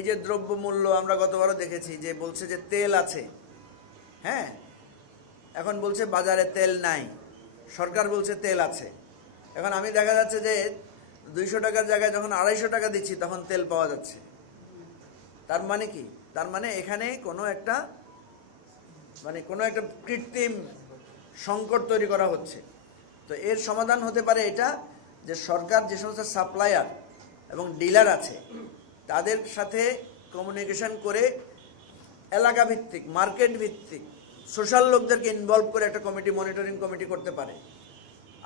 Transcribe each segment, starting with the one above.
এই যে দ্রব্যমূল্য আমরা গতবারও দেখেছি যে বলছে যে তেল আছে, হ্যাঁ, এখন বলছে বাজারে তেল নাই, সরকার বলছে তেল আছে। এখন আমি দেখা যাচ্ছে যে 200 টাকার জায়গায় যখন 250 টাকা দিচ্ছি তখন তেল পাওয়া যাচ্ছে। তার মানে কি? তার মানে এখানে কোনো একটা কৃত্রিম সংকট তৈরি করা হচ্ছে। তো এর সমাধান হতে পারে এটা যে সরকার যে সমস্ত সাপ্লায়ার এবং ডিলার আছে তাদের সাথে কমিউনিকেশন করে এলাকা ভিত্তিক, মার্কেট ভিত্তিক, সোশ্যাল লোকদেরকে ইনভলভ করে একটা কমিটি, মনিটরিং কমিটি করতে পারে।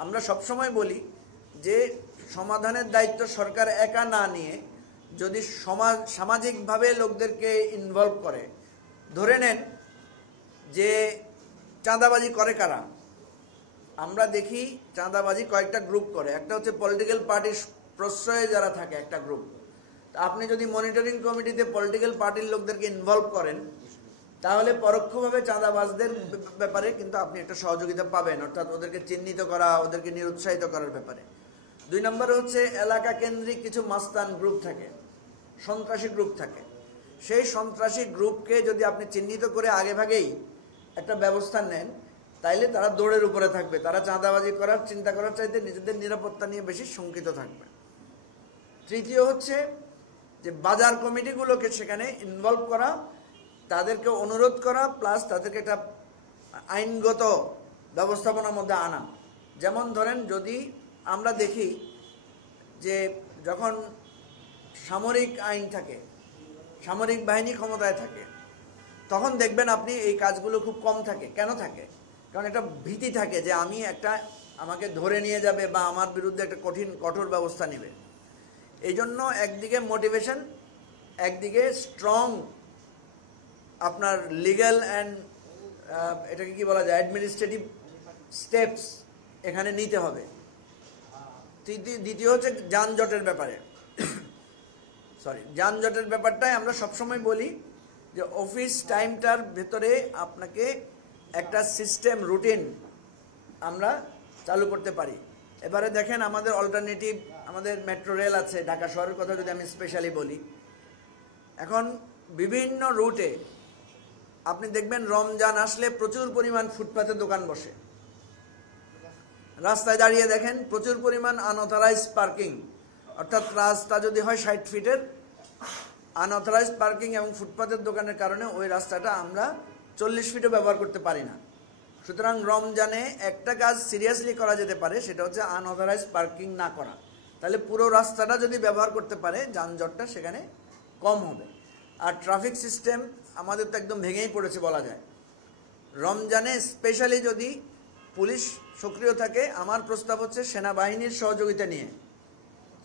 আমরা সবসময় বলি যে সমাধানের দায়িত্ব সরকার একা না নিয়ে যদি সামাজিকভাবে লোকদেরকে ইনভলভ করে, ধরে নেন যে চাঁদাবাজি করে কারা? আমরা দেখি চাঁদাবাজি কয়েকটা গ্রুপ করে। একটা হচ্ছে পলিটিক্যাল পার্টির প্রশ্রয়ে যারা থাকে একটা গ্রুপ। আপনি যদি মনিটরিং কমিটিতে পলিটিক্যাল পার্টির লোকদেরকে ইনভলভ করেন তাহলে পরোক্ষভাবে চাঁদাবাজদের ব্যাপারে কিন্তু আপনি একটা সহযোগিতা পাবেন, অর্থাৎ ওদেরকে চিহ্নিত করা, ওদেরকে নিরুৎসাহিত করার ব্যাপারে। 2 নম্বরে হচ্ছে এলাকা কেন্দ্রিক কিছু মাস্তান গ্রুপ থাকে, সন্ত্রাসী গ্রুপ থাকে। সেই সন্ত্রাসী গ্রুপকে যদি আপনি চিহ্নিত করে আগেভাগেই একটা ব্যবস্থা নেন তাইলে তারা দৌড়ের উপরে থাকবে, তারা চাঁদাবাজি করার চিন্তা করার চাইতে নিজেদের নিরাপত্তা নিয়ে বেশি শঙ্কিত থাকবে। তৃতীয় হচ্ছে যে বাজার কমিটিগুলোকে সেখানে ইনভলভ করা, তাদেরকে অনুরোধ করা, প্লাস তাদেরকে একটা আইনগত ব্যবস্থাপনার মধ্যে আনা। যেমন ধরেন, যদি আমরা দেখি যে যখন সামরিক আইন থাকে, সামরিক বাহিনী ক্ষমতায় থাকে, তখন দেখবেন আপনি এই কাজগুলো খুব কম থাকে। কেন থাকে? কারণ একটা ভীতি থাকে যে আমাকে ধরে নিয়ে যাবে বা আমার বিরুদ্ধে একটা কঠোর ব্যবস্থা নেবে। এই জন্য একদিকে মোটিভেশন, একদিকে স্ট্রং আপনার লিগ্যাল অ্যান্ড এটাকে কি বলা যায়, অ্যাডমিনিস্ট্রেটিভ স্টেপস এখানে নিতে হবে। দ্বিতীয় হচ্ছে যানজটের ব্যাপারে যানজটের ব্যাপারটাই আমরা সবসময় বলি যে অফিস টাইমটার ভেতরে আপনাকে একটা সিস্টেম, রুটিন আমরা চালু করতে পারি। এবারে দেখেন আমাদের অল্টারনেটিভ, আমাদের মেট্রো রেল আছে, ঢাকা শহরের কথা যদি আমি স্পেশালি বলি, এখন বিভিন্ন রুটে আপনি দেখবেন রমজান আসলে প্রচুর পরিমাণ ফুটপাতে দোকান বসে। রাস্তায় দাঁড়িয়ে দেখেন প্রচুর পরিমাণ আনঅথরাইজড পার্কিং, অর্থাৎ রাস্তা যদি হয় 60 ফিটের, আনঅথরাইজড পার্কিং এবং ফুটপাতের দোকানের কারণে ওই রাস্তাটা আমরা 40 ফিটও ব্যবহার করতে পারি না। সুতরাং রমজানে একটা কাজ সিরিয়াসলি করা যেতে পারে, সেটা হচ্ছে আনঅথরাইজড পার্কিং না করা। তাহলে পুরো রাস্তাটা যদি ব্যবহার করতে পারে যানজটটা সেখানে কম হবে। আর ট্রাফিক সিস্টেম আমাদের তো একদম ভেঙেই পড়েছে বলা যায়। রমজানে স্পেশালি যদি পুলিশ সক্রিয় থাকে, আমার প্রস্তাব হচ্ছে সেনাবাহিনীর সহযোগিতা নিয়ে,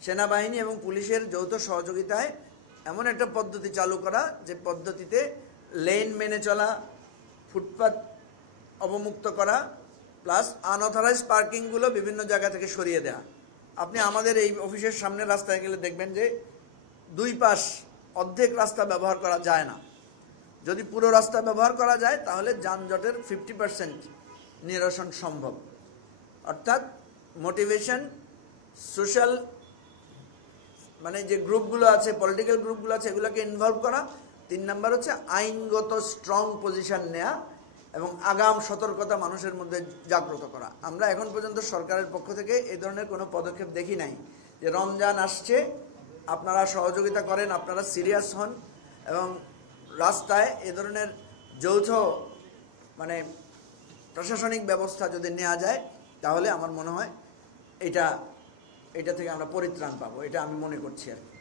সেনাবাহিনী এবং পুলিশের যৌথ সহযোগিতায় এমন একটা পদ্ধতি চালু করা যে পদ্ধতিতে লেন মেনে চলা, ফুটপাত অবমুক্ত করা, প্লাস আনঅথরাইজড পার্কিংগুলো বিভিন্ন জায়গা থেকে সরিয়ে দেওয়া। আপনি আমাদের এই অফিসের সামনে রাস্তায় গেলে দেখবেন যে 2 পাশ অর্ধেক রাস্তা ব্যবহার করা যায় না। যদি পুরো রাস্তা ব্যবহার করা যায় তাহলে যানজটের 50% নিরসন সম্ভব। অর্থাৎ মোটিভেশন, সোশ্যাল যে গ্রুপগুলো আছে, পলিটিক্যাল গ্রুপগুলো আছে, এগুলোকে ইনভলভ করা। 3 নম্বর হচ্ছে আইনগত স্ট্রং পজিশন নেওয়া এবং আগাম সতর্কতা মানুষের মধ্যে জাগ্রত করা। আমরা এখন পর্যন্ত সরকারের পক্ষ থেকে এই ধরনের কোনো পদক্ষেপ দেখি নাই যে রমজান আসছে, আপনারা সহযোগিতা করেন, আপনারা সিরিয়াস হন এবং রাস্তায় এ ধরনের যৌথ প্রশাসনিক ব্যবস্থা যদি নেওয়া যায় তাহলে আমার মনে হয় এটা থেকে আমরা পরিত্রাণ পাবো, এটা আমি মনে করছি আর কি।